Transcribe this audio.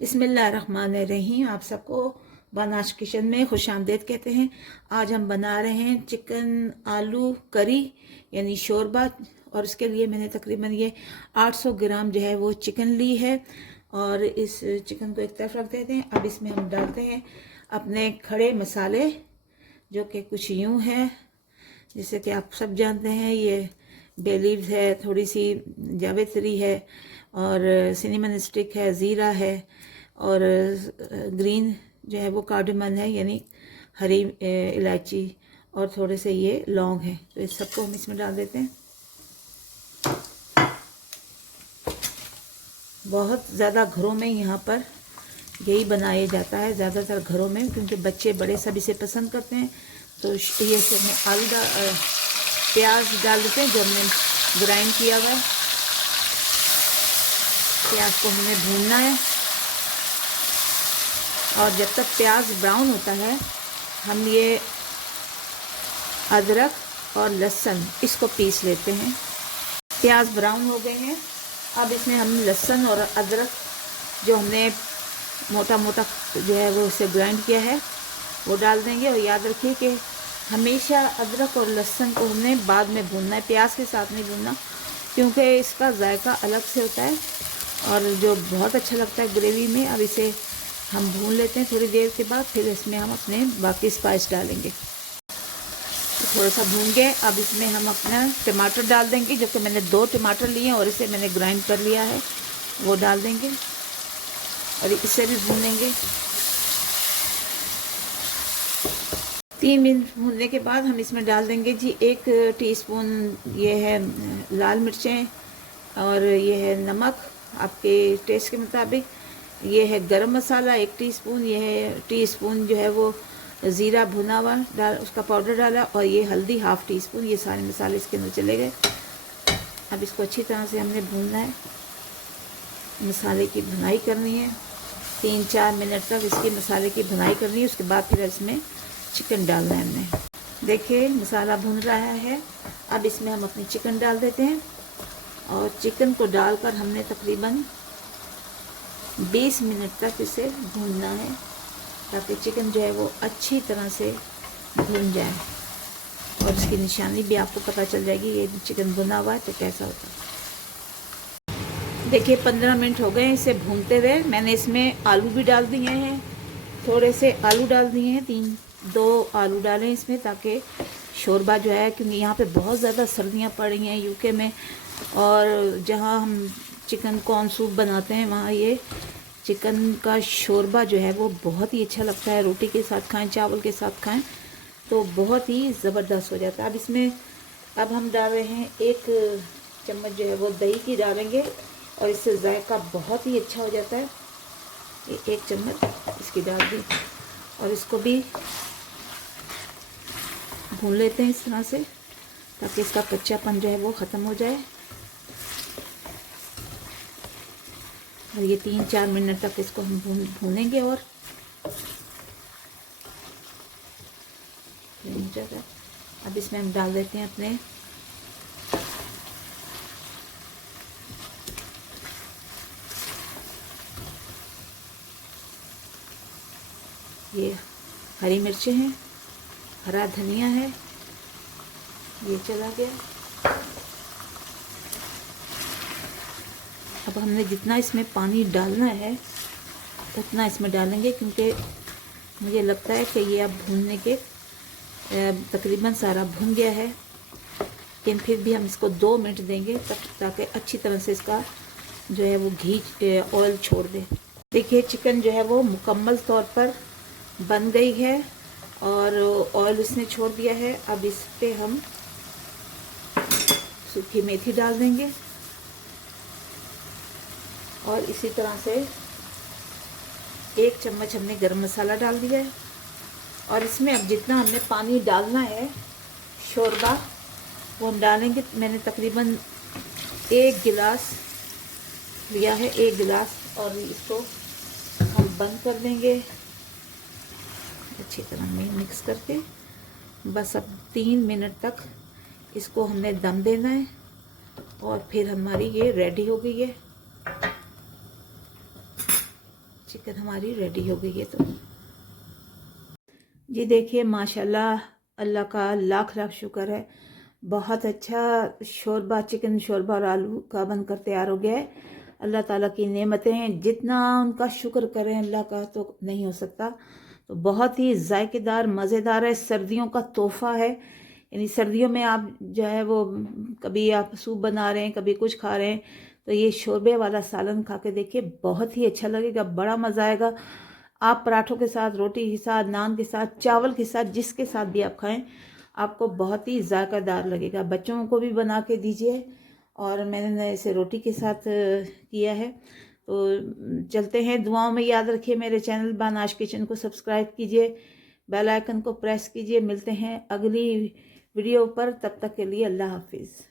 बिस्मिल्लाहिर्रहमानिर्रहीम। आप सबको बनाश किचन में खुशामदीद कहते हैं। आज हम बना रहे हैं चिकन आलू करी यानी शोरबा। और इसके लिए मैंने तकरीबन ये 800 ग्राम जो है वो चिकन ली है। और इस चिकन को एक तरफ रख देते हैं। अब इसमें हम डालते हैं अपने खड़े मसाले, जो कि कुछ यूँ है जैसे कि आप सब जानते हैं। ये बे लीव्स है, थोड़ी सी जावित्री है, और सिनेमन स्टिक है, ज़ीरा है, और ग्रीन जो है वो कार्डमन है यानी हरी इलायची, और थोड़े से ये लौंग है। तो इस सबको हम इसमें डाल देते हैं। बहुत ज़्यादा घरों में यहाँ पर यही बनाया जाता है, ज़्यादातर घरों में, क्योंकि बच्चे बड़े सब इसे पसंद करते हैं। तो ये इसमें प्याज डाल देते हैं जो हमने ग्राइंड किया हुआ है। प्याज को हमें भूनना है, और जब तक प्याज ब्राउन होता है हम ये अदरक और लहसुन इसको पीस लेते हैं। प्याज ब्राउन हो गए हैं। अब इसमें हम लहसुन और अदरक जो हमने मोटा मोटा जो है वो उसे ग्राइंड किया है वो डाल देंगे। और याद रखिए कि हमेशा अदरक और लहसुन को हमने बाद में भूनना है, प्याज के साथ नहीं भूनना, क्योंकि इसका जायका अलग से होता है और जो बहुत अच्छा लगता है ग्रेवी में। अब इसे हम भून लेते हैं थोड़ी देर के बाद, फिर इसमें हम अपने बाकी स्पाइस डालेंगे। थोड़ा सा भून गए। अब इसमें हम अपना टमाटर डाल देंगे, जो कि मैंने 2 टमाटर लिए हैं और इसे मैंने ग्राइंड कर लिया है, वो डाल देंगे और इसे भी भून लेंगे। 3 मिनट भूनने के बाद हम इसमें डाल देंगे जी 1 टीस्पून ये है लाल मिर्चें, और ये है नमक आपके टेस्ट के मुताबिक, ये है गरम मसाला 1 टीस्पून, ये है टीस्पून जो है वो ज़ीरा भुना हुआ डाल उसका पाउडर डाला, और ये हल्दी 1/2 टीस्पून। ये सारे मसाले इसके अंदर चले गए। अब इसको अच्छी तरह से हमने भूनना है, मसाले की भुनाई करनी है। 3-4 मिनट तक इसकी मसाले की भुनाई करनी है। उसके बाद फिर इसमें चिकन डालना है हमने। देखिए मसाला भुन रहा है। अब इसमें हम अपनी चिकन डाल देते हैं, और चिकन को डालकर हमने तकरीबन 20 मिनट तक इसे भूनना है, ताकि चिकन जो है वो अच्छी तरह से भून जाए। और इसकी निशानी भी आपको पता चल जाएगी, ये चिकन भुना हुआ है तो कैसा होता है। देखिए 15 मिनट हो गए इसे भूनते हुए। मैंने इसमें आलू भी डाल दिए हैं, थोड़े से आलू डाल दिए हैं, 2 आलू डालें इसमें, ताकि शोरबा जो है, क्योंकि यहाँ पे बहुत ज़्यादा सर्दियाँ पड़ रही हैं यूके में, और जहाँ हम चिकन कॉर्न सूप बनाते हैं वहाँ ये चिकन का शोरबा जो है वो बहुत ही अच्छा लगता है। रोटी के साथ खाएं, चावल के साथ खाएं तो बहुत ही ज़बरदस्त हो जाता है। अब हम डाल रहे हैं 1 चम्मच जो है वो दही की डालेंगे, और इससे जायका बहुत ही अच्छा हो जाता है। 1 चम्मच इसकी डाल दी, और इसको भी भून लेते हैं इस तरह से, ताकि इसका कच्चापन जो है वो ख़त्म हो जाए। और ये 3-4 मिनट तक इसको हम भूनेंगे। और अब इसमें हम डाल देते हैं अपने ये हरी मिर्चें हैं, हरा धनिया है, ये चला गया। अब हमने जितना इसमें पानी डालना है उतना इसमें डालेंगे, क्योंकि मुझे लगता है कि ये अब भूनने के तकरीबन सारा भून गया है, लेकिन फिर भी हम इसको 2 मिनट देंगे ताकि अच्छी तरह से इसका जो है वो घी ऑयल छोड़ दे। देखिए चिकन जो है वो मुकम्मल तौर पर बन गई है और ऑयल इसने छोड़ दिया है। अब इस पे हम सूखी मेथी डाल देंगे, और इसी तरह से 1 चम्मच हमने गरम मसाला डाल दिया है। और इसमें अब जितना हमने पानी डालना है शोरबा वो हम डालेंगे। मैंने तकरीबन 1 गिलास लिया है, 1 गिलास, और इसको हम बंद कर देंगे अच्छी तरह में मिक्स करके। बस अब 3 मिनट तक इसको हमने दम देना है, और फिर हमारी ये रेडी हो गई है। चिकन हमारी रेडी हो गई है। तो जी देखिए माशाल्लाह, अल्लाह का लाख लाख शुक्र है, बहुत अच्छा शोरबा, चिकन शोरबा और आलू का बनकर तैयार हो गया है। अल्लाह ताला की नेमतें हैं, जितना उनका शुक्र करें अल्लाह का तो नहीं हो सकता। तो बहुत ही जायकेदार मज़ेदार है, सर्दियों का तोहफ़ा है। यानी सर्दियों में आप जो है वो कभी आप सूप बना रहे हैं, कभी कुछ खा रहे हैं, तो ये शोरबे वाला सालन खा के देखिए, बहुत ही अच्छा लगेगा, बड़ा मज़ा आएगा। आप पराठों के साथ, रोटी के साथ, नान के साथ, चावल के साथ, जिसके साथ भी आप खाएं, आपको बहुत ही जायकादार लगेगा। बच्चों को भी बना के दीजिए, और मैंने इसे रोटी के साथ किया है। तो चलते हैं, दुआओं में याद रखिए मेरे चैनल बानाश किचन को सब्सक्राइब कीजिए, बेल आइकन को प्रेस कीजिए। मिलते हैं अगली वीडियो पर, तब तक के लिए अल्लाह हाफिज़।